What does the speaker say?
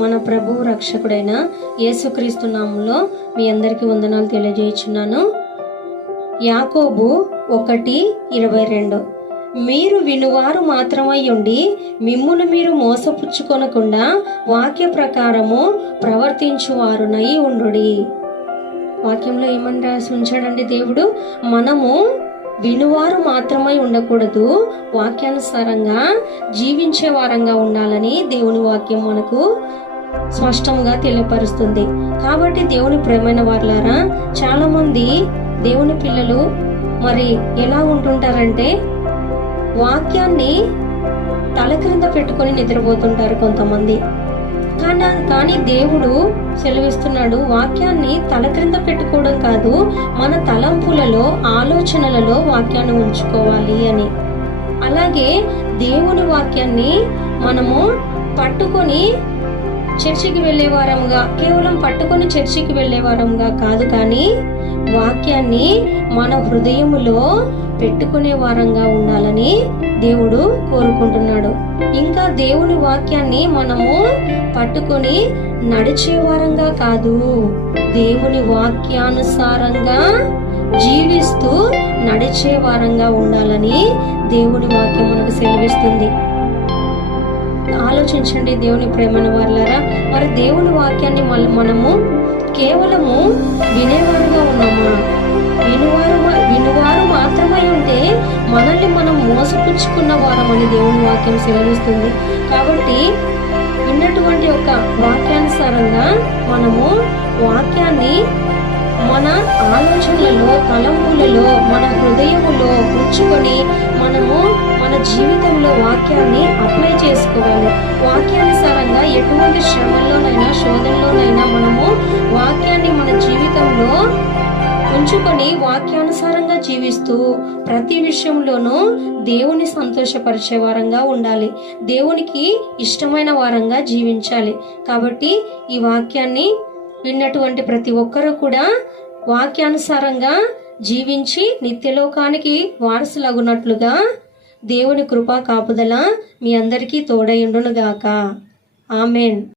మన ప్రభువు రక్షకుడైన యేసుక్రీస్తు నామంలో మీ అందరికీ వందనాలు తెలియజేయుచున్నాను. యాకోబు 1:22 మీరు వినువారు మాత్రమై ఉండి మిమ్మును మీరు మోసపుచ్చుకొనకుండా వాక్య ప్రకారము ప్రవర్తించువారునై ఉండుడి. వాక్యంలో ఏమని రాసి ఉంచాడండి దేవుడు? మనము వినువారు మాత్రమై ఉండకూడదు, వాక్యానుసారంగా జీవించే వారంగా ఉండాలని దేవుని వాక్యం మనకు స్పష్టంగా తెలియపరుస్తుంది. కాబట్టి దేవుని ప్రియమైన వారులారా, చాలా మంది దేవుని పిల్లలు మరి ఎలా ఉంటుంటారంటే వాక్యాన్ని తల క్రింద పెట్టుకొని నిద్రపోతుంటారు కొంతమంది. కానీ దేవుడు సెలవిస్తున్నాడు, వాక్యాన్ని తల క్రింద పెట్టుకోవడం కాదు, మన తలంపులలో ఆలోచనలలో వాక్యాన్ని ఉంచుకోవాలి అని. అలాగే దేవుని వాక్యాన్ని మనము పట్టుకొని చర్చికి వెళ్లే వారంగా, కేవలం పట్టుకొని చర్చికి వెళ్లే వారంగా కాదు, కానీ వాక్యాన్ని మన హృదయములో పెట్టుకునే వారంగా ఉండాలని దేవుడు కోరుకుంటున్నాడు. ఇంకా దేవుని వాక్యాన్ని మనము పట్టుకొని నడిచే వారంగా కాదు, దేవుని వాక్యానుసారంగా జీవిస్తూ నడిచే వారంగా ఉండాలని దేవుని వాక్యం మనకు సెలవిస్తుంది. ఆలోచించండి దేవుని ప్రేమైన వారులారా, మరి దేవుని వాక్యాన్ని మనము కేవలము వినేవారుగా ఉన్నామా? వినువారు మాత్రమై ఉంటే మనల్ని మనం మోసపుచ్చుకున్న వారమని దేవుని వాక్యం సెలవిస్తుంది. కాబట్టి విన్నటువంటి ఒక వాక్యానుసారంగా మనము వాక్యాన్ని మన ఆలోచనలలో, తలంపులలో, మన హృదయములో ఉంచుకొని మనము మన జీవితంలో వాక్యాన్ని అప్లై చేసుకోవాలి. వాక్యానుసారంగా ఎటువంటి శ్రమల్లోనైనా, శోధనలోనైనా మనము వాక్యాన్ని మన జీవితంలో ఉంచుకొని వాక్యానుసారంగా జీవిస్తూ ప్రతి విషయంలోనూ దేవుని సంతోషపరిచే వారంగా ఉండాలి, దేవునికి ఇష్టమైన వారంగా జీవించాలి. కాబట్టి ఈ వాక్యాన్ని విన్నటువంటి ప్రతి ఒక్కరూ కూడా వాక్యానుసారంగా జీవించి నిత్యలోకానికి వారసులగునట్లుగా దేవుని కృపా కాపుదల మీ అందరికీ తోడయుండును గాక. ఆమెన్.